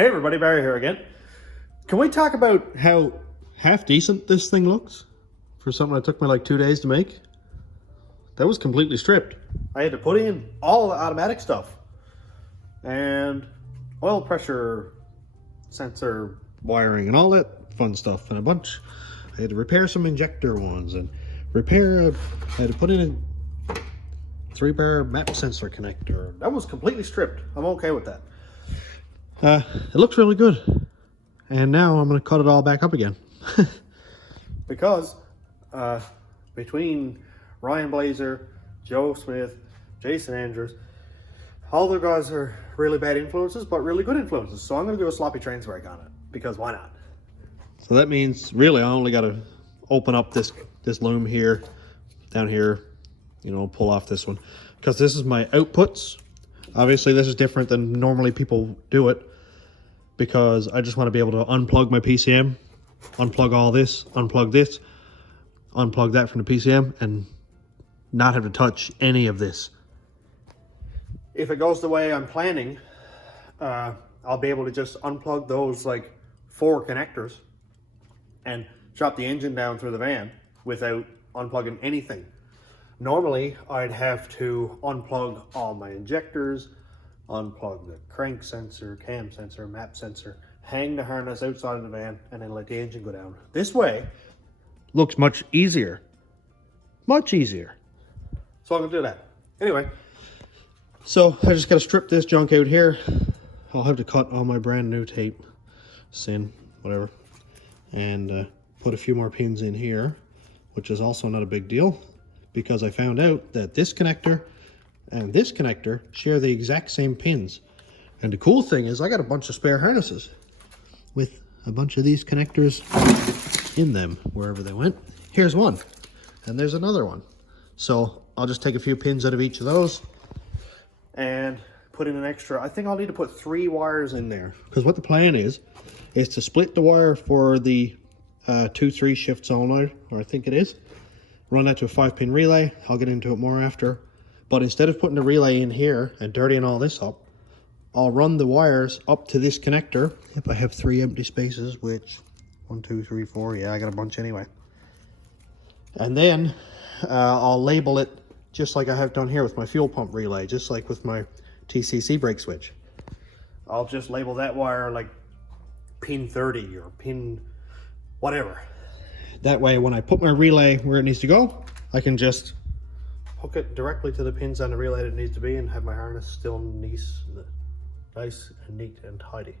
Hey everybody, Barry here again. Can we talk about how half decent this thing looks for something that took me like 2 days to make? That was completely stripped. I had to put in all the automatic stuff and oil pressure sensor wiring and all that fun stuff and a bunch. I had to repair some injector ones and I had to put in a 3-bar map sensor connector. That was completely stripped. I'm okay with that. It looks really good. And now I'm going to cut it all back up again. Because between Ryan Blaser, Joe Smith, Jason Andrews, all the guys are really bad influences, but really good influences. So I'm going to do a sloppy transbrake on it, because why not? So that means really I only got to open up this loom here, down here, you know, pull off this one. Because this is my outputs. Obviously this is different than normally people do it, because I just want to be able to unplug my PCM, unplug all this, unplug that from the PCM, and not have to touch any of this. If it goes the way I'm planning, I'll be able to just unplug those like 4 connectors and drop the engine down through the van without unplugging anything. Normally, I'd have to unplug all my injectors, unplug the crank sensor, cam sensor, map sensor, hang the harness outside of the van, and then let the engine go down. This way looks much easier. Much easier. So I'm gonna do that. Anyway, so I just gotta strip this junk out here. I'll have to cut all my brand new tape, sin, whatever, and put a few more pins in here, which is also not a big deal, because I found out that this connector and this connector share the exact same pins. And the cool thing is I got a bunch of spare harnesses with a bunch of these connectors in them wherever they went. Here's one, and there's another one. So I'll just take a few pins out of each of those and put in an extra. I think I'll need to put 3 wires in there, because what the plan is to split the wire for the 2-3 shift solenoid, or I think it is, run that to a 5-pin relay. I'll get into it more after. But instead of putting the relay in here and dirtying all this up, I'll run the wires up to this connector. If I have 3 empty spaces, which 1, 2, 3, 4, yeah, I got a bunch anyway. And then I'll label it just like I have done here with my fuel pump relay, just like with my TCC brake switch. I'll just label that wire like pin 30 or pin whatever. That way when I put my relay where it needs to go, I can just hook it directly to the pins on the relay that it needs to be and have my harness still nice and neat and tidy.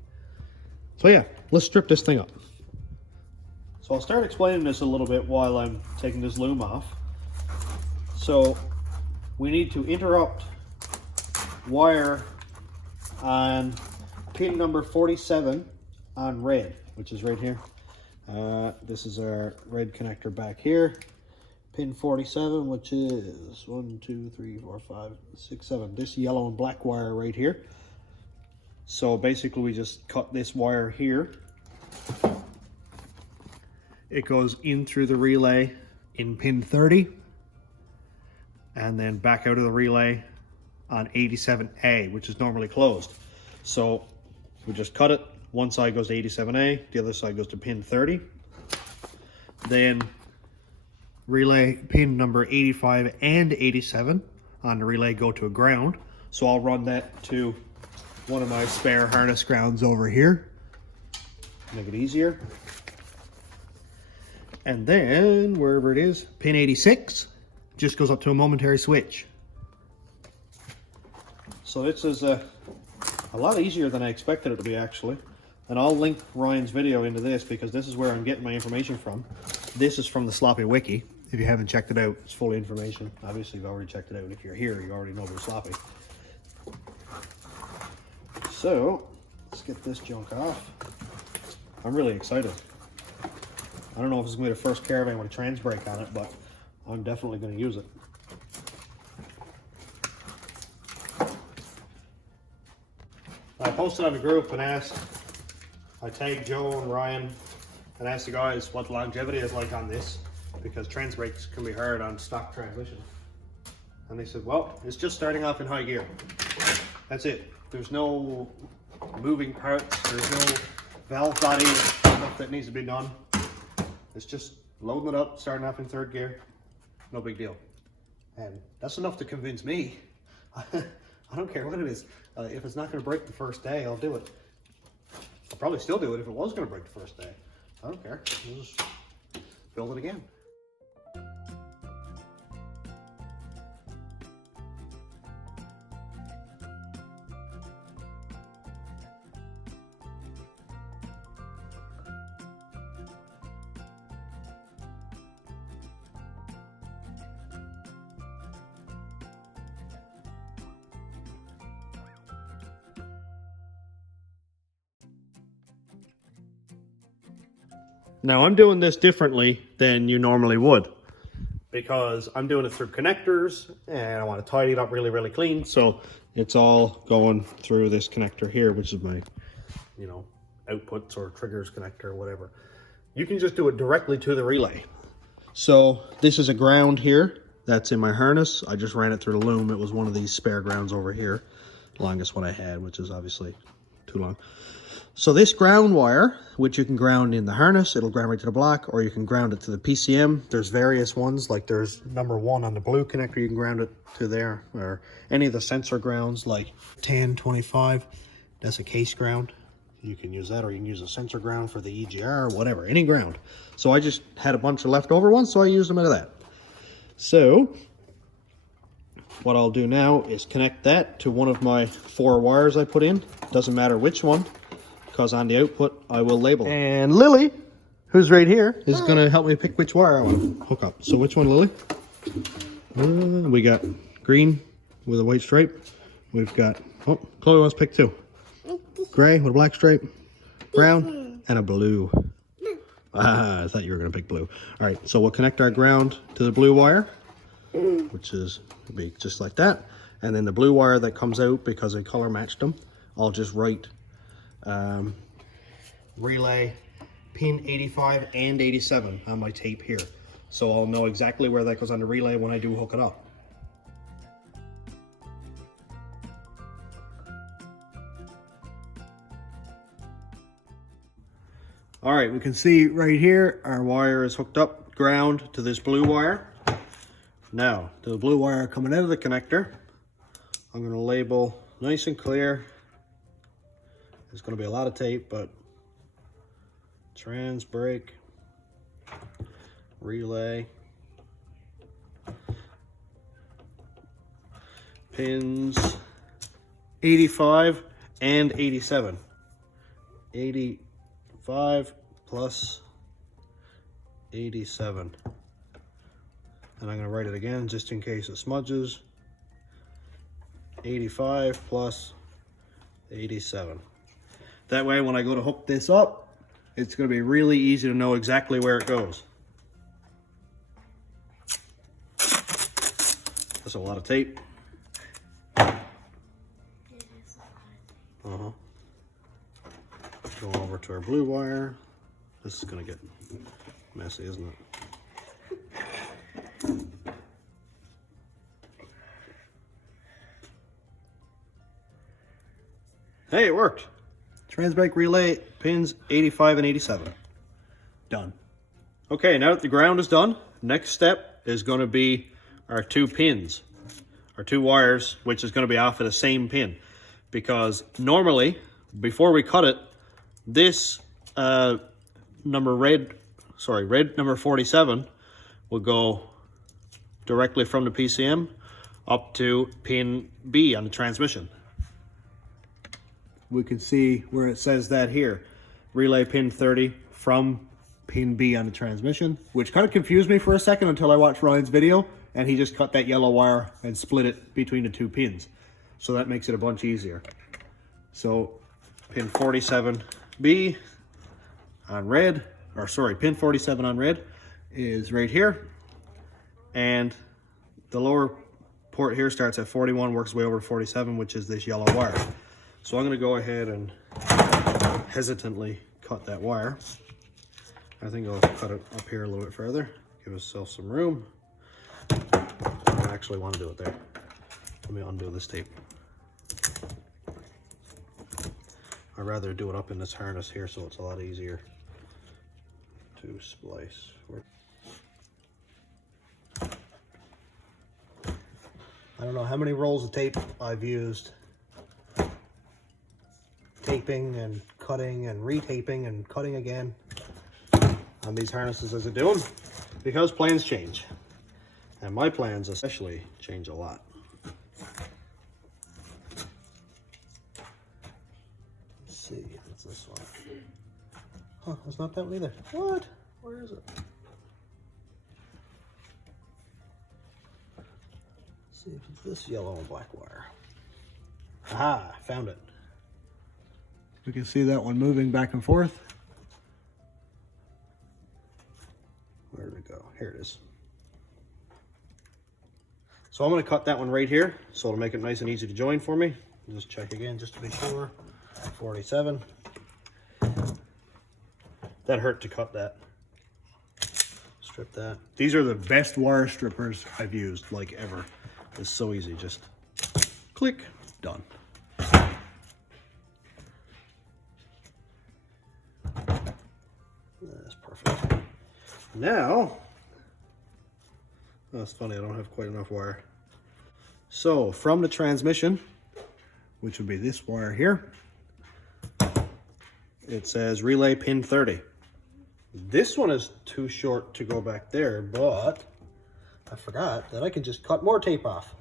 So yeah, let's strip this thing up. So I'll start explaining this a little bit while I'm taking this loom off. So we need to interrupt wire on pin number 47 on red, which is right here. This is our red connector back here. Pin 47, which is 1, 2, 3, 4, 5, 6, 7. This yellow and black wire right here. So basically we just cut this wire here. It goes in through the relay in pin 30 and then back out of the relay on 87A, which is normally closed. So we just cut it. One side goes to 87A, the other side goes to pin 30. Then relay pin number 85 and 87 on the relay go to a ground. So I'll run that to one of my spare harness grounds over here. Make it easier. And then wherever it is, pin 86 just goes up to a momentary switch. So this is a lot easier than I expected it to be, actually. And I'll link Ryan's video into this, because this is where I'm getting my information from. This is from the Sloppy Wiki. If you haven't checked it out, it's full information. Obviously, you've already checked it out. If you're here, you already know about sloppy. So, let's get this junk off. I'm really excited. I don't know if it's going to be the first caravan with a transbrake on it, but I'm definitely going to use it. I posted on the group and I tagged Joe and Ryan and asked the guys what the longevity is like on this, because transbrakes can be hard on stock transmissions. And they said, well, it's just starting off in high gear. That's it. There's no moving parts. There's no valve body stuff that needs to be done. It's just loading it up, starting off in third gear. No big deal. And that's enough to convince me. I don't care what it is. If it's not going to break the first day, I'll do it. I'll probably still do it if it was going to break the first day. I don't care. We'll just build it again. Now I'm doing this differently than you normally would because I'm doing it through connectors and I want to tidy it up really, really clean. So it's all going through this connector here, which is my, you know, outputs or triggers connector or whatever. You can just do it directly to the relay. So this is a ground here that's in my harness. I just ran it through the loom. It was one of these spare grounds over here, longest one I had, which is obviously too long. So this ground wire, which you can ground in the harness, it'll ground right to the block, or you can ground it to the PCM. There's various ones, like there's number 1 on the blue connector, you can ground it to there, or any of the sensor grounds like 10, 25, that's a case ground. You can use that, or you can use a sensor ground for the EGR, or whatever, any ground. So I just had a bunch of leftover ones, so I used them out of that. So what I'll do now is connect that to one of my 4 wires I put in. Doesn't matter which one, because on the output I will label it. And Lily, who's right here, is going to help me pick which wire I want to hook up. So which one, Lily? We got green with a white stripe. We've got, oh, Chloe wants to pick 2. Gray with a black stripe, brown, and a blue. Ah, I thought you were going to pick blue. All right, so we'll connect our ground to the blue wire, which is be just like that. And then the blue wire that comes out, because I color matched them, I'll just write relay pin 85 and 87 on my tape here. So I'll know exactly where that goes on the relay when I do hook it up. All right, we can see right here, our wire is hooked up ground to this blue wire. Now, to the blue wire coming out of the connector, I'm going to label nice and clear. There's going to be a lot of tape, but transbrake, relay, pins 85 and 87. 85 plus 87. And I'm going to write it again just in case it smudges. 85 plus 87. That way when I go to hook this up, it's going to be really easy to know exactly where it goes. That's a lot of tape. Going over to our blue wire. This is going to get messy, isn't it? Hey, it worked. Transbrake relay pins 85 and 87. Done. Okay, now that the ground is done, next step is going to be our 2 pins, our 2 wires, which is going to be off of the same pin. Because normally, before we cut it, this red number 47 will go directly from the PCM up to pin B on the transmission. We can see where it says that here, relay pin 30 from pin B on the transmission, which kind of confused me for a second until I watched Ryan's video and he just cut that yellow wire and split it between the 2 pins. So that makes it a bunch easier. So pin 47B on red, or sorry, pin 47 on red is right here. And the lower port here starts at 41, works way over to 47, which is this yellow wire. So I'm going to go ahead and hesitantly cut that wire. I think I'll cut it up here a little bit further, give ourselves some room. I actually want to do it there. Let me undo this tape. I'd rather do it up in this harness here so it's a lot easier to splice. I don't know how many rolls of tape I've used, taping and cutting and retaping and cutting again on these harnesses as I do them, because plans change, and my plans especially change a lot. Let's see, what's this one? Huh, it's not that one either. What? Where is it? Let's see if it's this yellow and black wire. Aha, found it. We can see that one moving back and forth. Where did it go? Here it is. So I'm going to cut that one right here, so it'll make it nice and easy to join for me. Just check again just to be sure. 47. That hurt to cut that. Strip that. These are the best wire strippers I've used, like ever. It's so easy, just click, done. That's perfect. Now, that's funny, I don't have quite enough wire. So from the transmission, which would be this wire here, it says relay pin 30. This one is too short to go back there, but I forgot that I can just cut more tape off.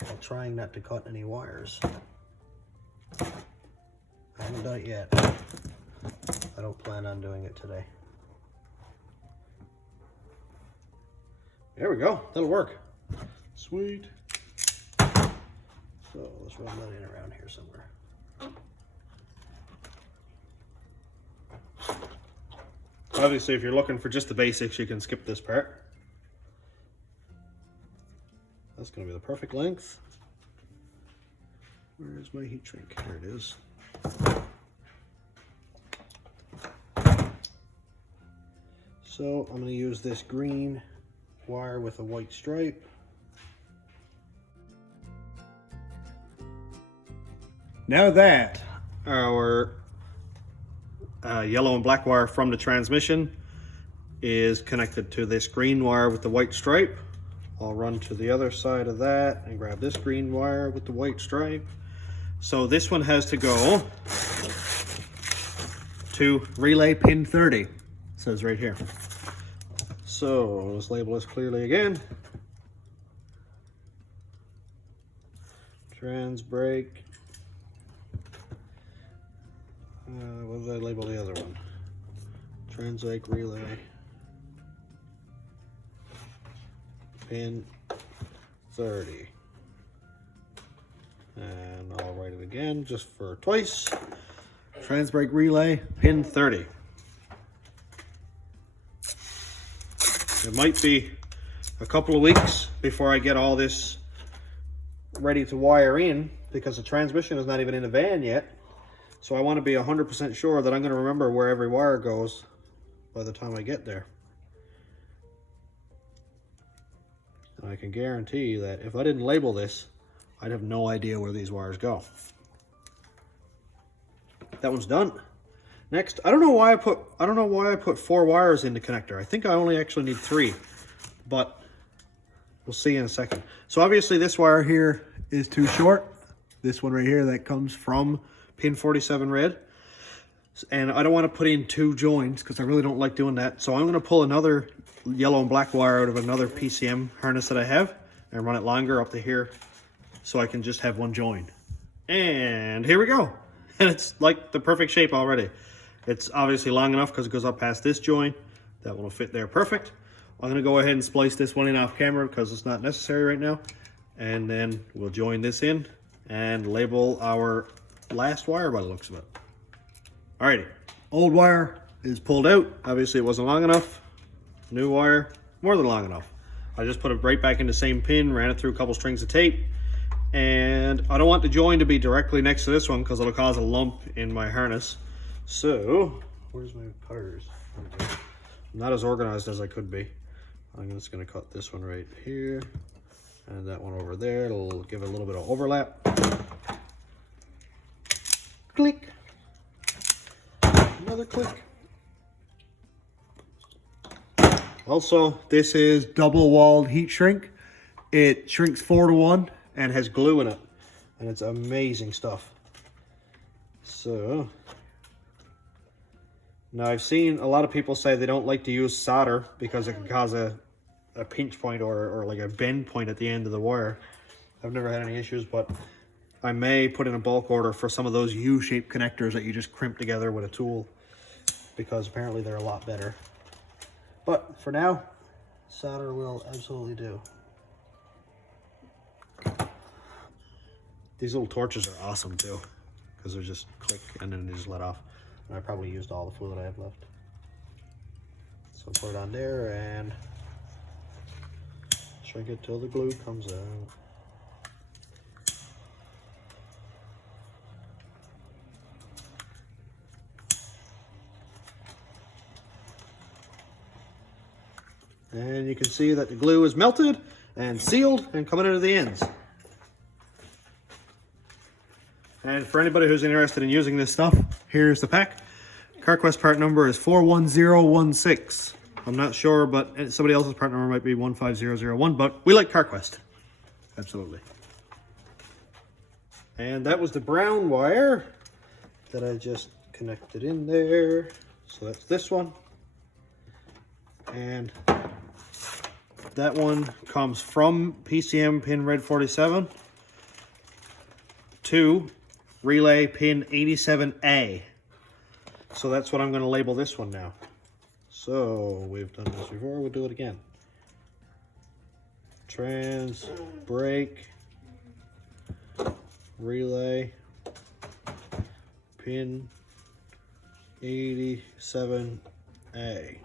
I'm trying not to cut any wires. I haven't done it yet. I don't plan on doing it today. There we go, that'll work. Sweet. So let's run that in around here somewhere. Obviously, if you're looking for just the basics, you can skip this part. That's going to be the perfect length. Where's my heat shrink? Here it is. So I'm going to use this green wire with a white stripe. Now that our yellow and black wire from the transmission is connected to this green wire with the white stripe, I'll run to the other side of that and grab this green wire with the white stripe. So this one has to go to relay pin 30. It says right here. So let's label this clearly again. Transbrake. What did I label the other one? Transbrake relay. Pin 30. And I'll write it again just for twice. Transbrake relay, pin 30. It might be a couple of weeks before I get all this ready to wire in, because the transmission is not even in the van yet. So I want to be 100% sure that I'm going to remember where every wire goes by the time I get there. And I can guarantee that if I didn't label this, I'd have no idea where these wires go. That one's done. Next, I don't know why I put 4 wires in the connector. I think I only actually need 3, but we'll see in a second. So obviously this wire here is too short. This one right here that comes from pin 47 red. And I don't want to put in 2 joins because I really don't like doing that. So I'm going to pull another yellow and black wire out of another PCM harness that I have and run it longer up to here so I can just have 1 join. And here we go. And it's like the perfect shape already. It's obviously long enough because it goes up past this joint. That one will fit there perfect. I'm going to go ahead and splice this one in off camera because it's not necessary right now. And then we'll join this in and label our last wire by the looks of it. Alrighty, old wire is pulled out. Obviously it wasn't long enough. New wire, more than long enough. I just put it right back in the same pin, ran it through a couple strings of tape. And I don't want the join to be directly next to this one because it'll cause a lump in my harness. So, where's my cutters? I'm not as organized as I could be. I'm just gonna cut this one right here. And that one over there, it'll give it a little bit of overlap. Click. Another click. Also, this is double-walled heat shrink. It shrinks 4:1 and has glue in it. And it's amazing stuff. So, now I've seen a lot of people say they don't like to use solder because it can cause a pinch point or like a bend point at the end of the wire. I've never had any issues, but I may put in a bulk order for some of those U-shaped connectors that you just crimp together with a tool, because apparently they're a lot better. But for now, solder will absolutely do. These little torches are awesome too, because they're just click and then they just let off. And I probably used all the fluid I have left. So put it on there and shrink it till the glue comes out. And you can see that the glue is melted and sealed and coming into the ends. And for anybody who's interested in using this stuff, here's the pack. CarQuest part number is 41016. I'm not sure, but somebody else's part number might be 15001, but we like CarQuest. Absolutely. And that was the brown wire that I just connected in there. So that's this one. And that one comes from PCM pin red 47 to relay pin 87A. So that's what I'm going to label this one now. So we've done this before, we'll do it again. Trans, brake, relay, pin 87A.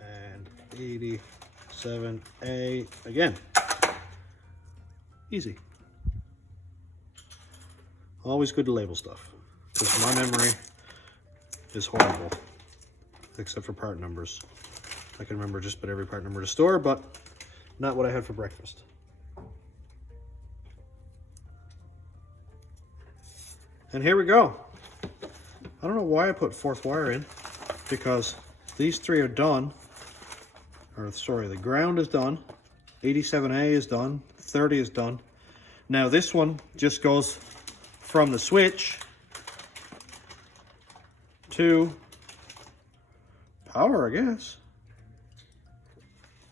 And 87A again. Easy. Always good to label stuff, because my memory is horrible, except for part numbers. I can remember just about every part number to store, but not what I had for breakfast. And here we go. I don't know why I put fourth wire in, because these three are done. Or sorry, the ground is done, 87A is done, 30 is done. Now this one just goes from the switch to power, I guess.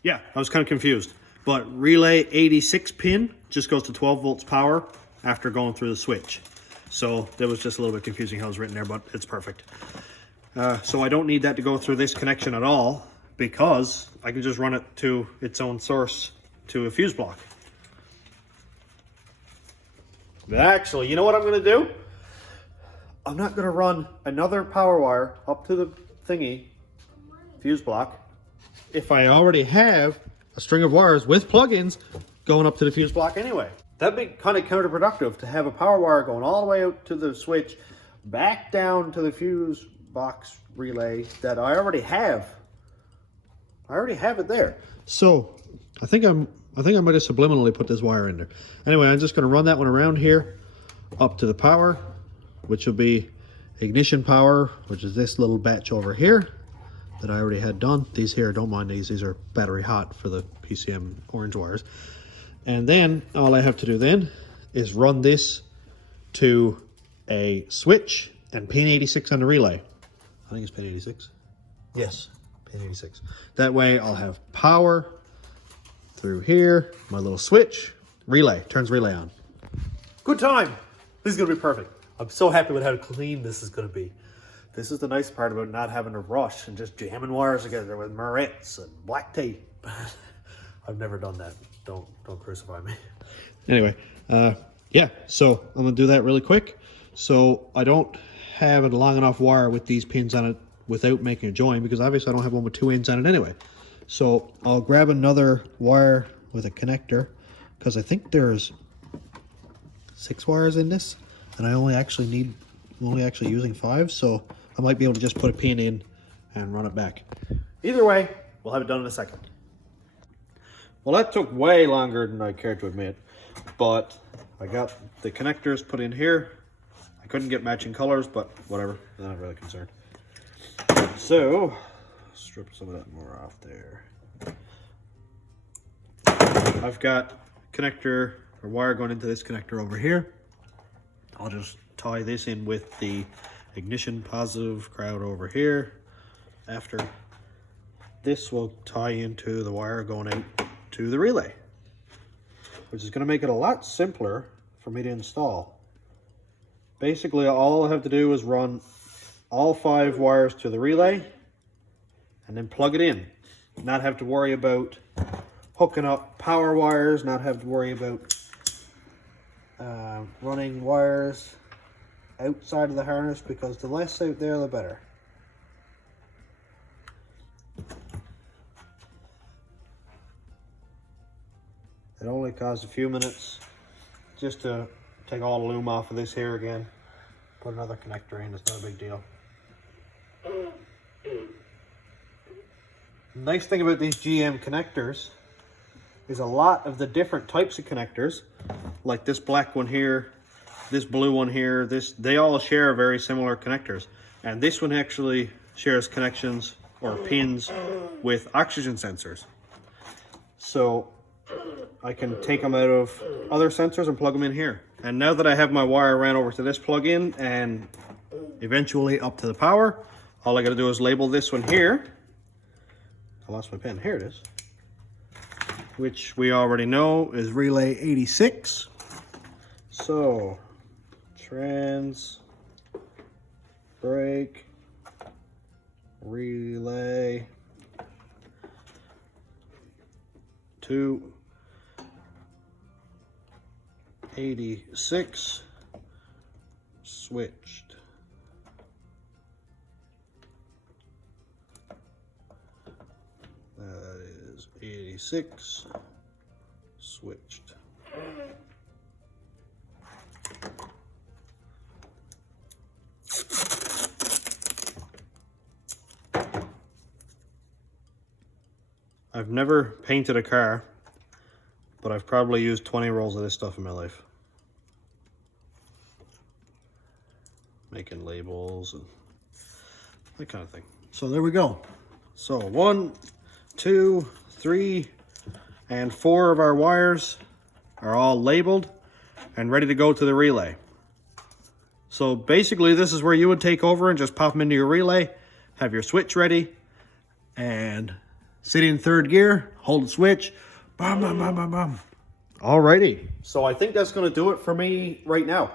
Yeah, I was kind of confused. But relay 86 pin just goes to 12 volts power after going through the switch. So that was just a little bit confusing how it was written there, but it's perfect. So I don't need that to go through this connection at all, because I can just run it to its own source to a fuse block. But actually, you know what I'm going to do? I'm not going to run another power wire up to the thingy, fuse block, if I already have a string of wires with plugins going up to the fuse block anyway. That'd be kind of counterproductive to have a power wire going all the way out to the switch, back down to the fuse box relay that I already have. I already have it there. So I think I might have subliminally put this wire in there. Anyway, I'm just going to run that one around here up to the power, which will be ignition power, which is this little batch over here that I already had done. These here, don't mind these. These are battery hot for the PCM orange wires. And then all I have to do then is run this to a switch and pin 86 on the relay. I think it's pin 86. Yes, pin 86. That way I'll have power through here, my little switch, relay, turns relay on. Good time. This is gonna be perfect. I'm so happy with how clean this is gonna be. This is the nice part about not having to rush and just jamming wires together with Moretz and black tape. I've never done that. Don't crucify me. Anyway, yeah, so I'm gonna do that really quick. So I don't have a long enough wire with these pins on it without making a join, because obviously I don't have one with 2 ends on it anyway. So I'll grab another wire with a connector, because I think there's 6 wires in this, and I'm only actually using 5, so I might be able to just put a pin in and run it back. Either way, we'll have it done in a second. Well, that took way longer than I cared to admit, but I got the connectors put in here. I couldn't get matching colors, but whatever, I'm not really concerned. So, strip some of that more off there. I've got connector or wire going into this connector over here. I'll just tie this in with the ignition positive crowd over here. After this will tie into the wire going out to the relay, which is going to make it a lot simpler for me to install. Basically, all I have to do is run all 5 wires to the relay and then plug it in. Not have to worry about hooking up power wires, not have to worry about running wires outside of the harness, because the less out there, the better. It only caused a few minutes just to take all the loom off of this here again. Put another connector in, it's not a big deal. The nice thing about these GM connectors is a lot of the different types of connectors, like this black one here, this blue one here, they all share very similar connectors. And this one actually shares connections or pins with oxygen sensors. So I can take them out of other sensors and plug them in here. And now that I have my wire ran over to this plug-in and eventually up to the power, all I gotta do is label this one here. I lost my pen, here it is. Which we already know is relay 86. So, trans brake relay 286 switched. That is 86 switched. I've never painted a car, but I've probably used 20 rolls of this stuff in my life. Making labels and that kind of thing. So there we go. So 1, 2, 3, and 4 of our wires are all labeled and ready to go to the relay. So basically this is where you would take over and just pop them into your relay, have your switch ready, and sit in 3rd gear, hold the switch, bam, bam, bam, bam, bam. Alrighty. So I think that's gonna do it for me right now.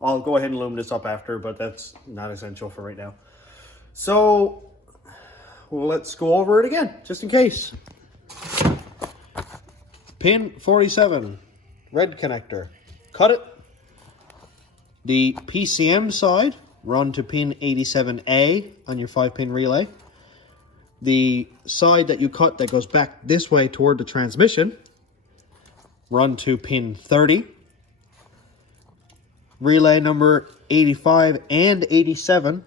I'll go ahead and loom this up after, but that's not essential for right now. So let's go over it again, just in case. Pin 47, red connector. Cut it. The PCM side, run to pin 87A on your 5-pin relay. The side that you cut that goes back this way toward the transmission, run to pin 30. Relay number 85 and 87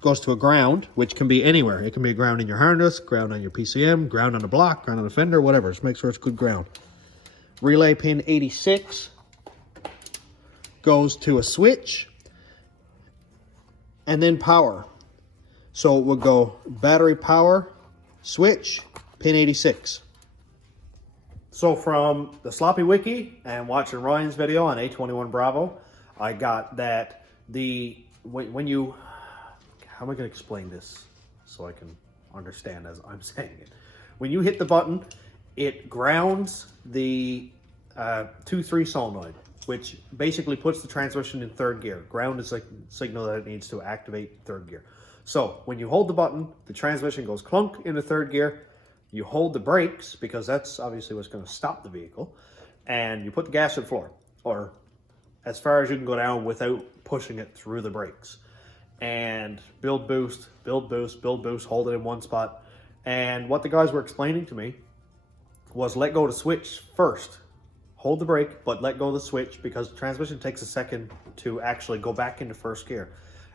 goes to a ground, which can be anywhere. It can be a ground in your harness, ground on your PCM, ground on the block, ground on the fender, whatever. Just make sure it's good ground. Relay pin 86 goes to a switch, and then power. So it will go battery power, switch, pin 86. So from the Sloppy Wiki and watching Ryan's video on A21 Bravo, I got that when you, how am I going to explain this so I can understand as I'm saying it? When you hit the button, it grounds the 2-3 solenoid, which basically puts the transmission in 3rd gear. Ground is like a signal that it needs to activate 3rd gear. So when you hold the button, the transmission goes clunk into 3rd gear. You hold the brakes, because that's obviously what's going to stop the vehicle, and you put the gas to the floor, or as far as you can go down without pushing it through the brakes. And build boost, build boost, build boost, hold it in one spot. And what the guys were explaining to me was let go of the switch first. Hold the brake, but let go of the switch, because the transmission takes a second to actually go back into 1st gear.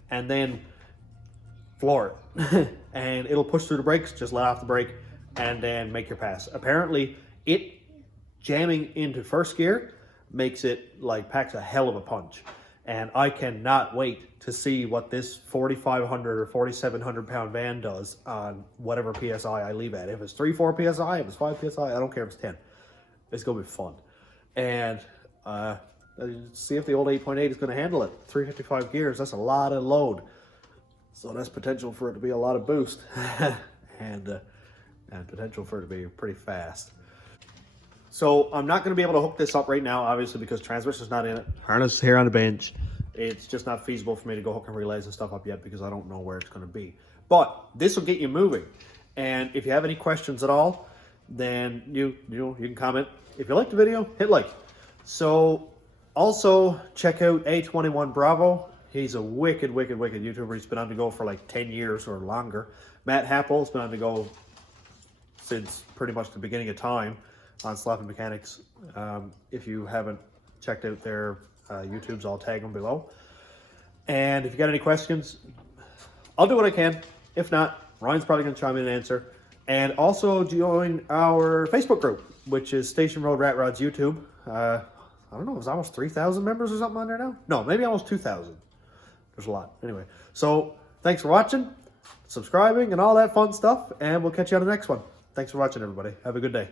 And then floor it. And it'll push through the brakes, just let off the brake, and then make your pass. Apparently, it jamming into first gear makes it like packs a hell of a punch. And I cannot wait to see what this 4,500 or 4,700 pound van does on whatever PSI I leave at. If it's 3-4 PSI, if it's 5 PSI, I don't care if it's 10. It's going to be fun. And see if the old 8.8 is going to handle it. 355 gears, that's a lot of load. So that's potential for it to be a lot of boost. and potential for it to be pretty fast. So I'm not going to be able to hook this up right now, obviously, because transmission's not in it. Harness is here on the bench. It's just not feasible for me to go hooking relays and stuff up yet because I don't know where it's going to be. But this will get you moving. And if you have any questions at all, then you can comment. If you like the video, hit like. So also check out A21 Bravo. He's a wicked YouTuber. He's been on the go for like 10 years or longer. Matt Happel's been on the go since pretty much the beginning of time on Slapping Mechanics. If you haven't checked out their YouTubes, I'll tag them below. And if you got any questions, I'll do what I can. If not, Ryan's probably going to chime in and answer. And also join our Facebook group, which is Station Road Rat Rods YouTube. I don't know, it's almost 3,000 members or something on there now? No, maybe almost 2,000. There's a lot. Anyway, so thanks for watching, subscribing, and all that fun stuff. And we'll catch you on the next one. Thanks for watching, everybody. Have a good day.